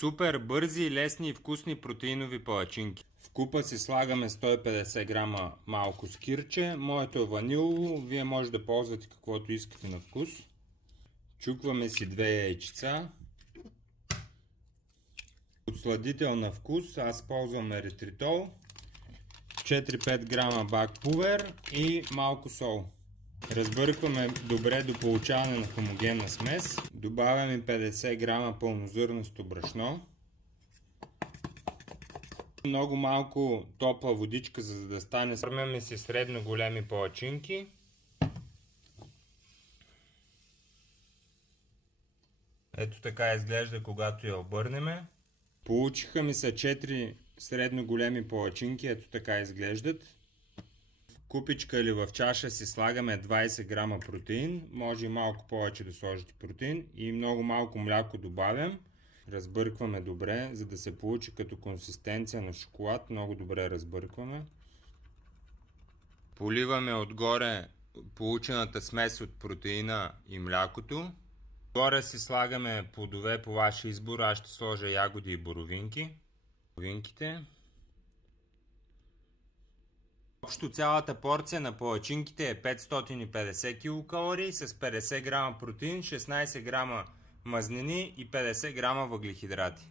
Супер бързи, лесни и вкусни протеинови палачинки. В купа си слагаме 150 грама малко скирче. Моето е ванилово, вие може да ползвате каквото искате на вкус. Чукваме си 2 яйчица. Подсладител на вкус, аз ползвам еритритол. 4-5 грама бак пувер и малко сол. Разбъркваме добре до получаване на хомогенна смес. Добавяме 50 грама пълнозърнесто брашно. Много малко топла водичка, за да стане. Сърмяме си средно големи палачинки. Ето така изглежда, когато я обърнем. Получиха ми се 4 средно големи палачинки, ето така изглеждат. В купичка или в чаша си слагаме 20 грама протеин, може и малко повече да сложите протеин и много малко мляко добавям. Разбъркваме добре, за да се получи като консистенция на шоколад, много добре разбъркваме. Поливаме отгоре получената смес от протеина и млякото. Горе си слагаме плодове по ваш избор, аз ще сложа ягоди и боровинки. Общо цялата порция на палачинките е 550 килокалории с 50 грама протеин, 16 грама мазнини и 50 грама въглехидрати.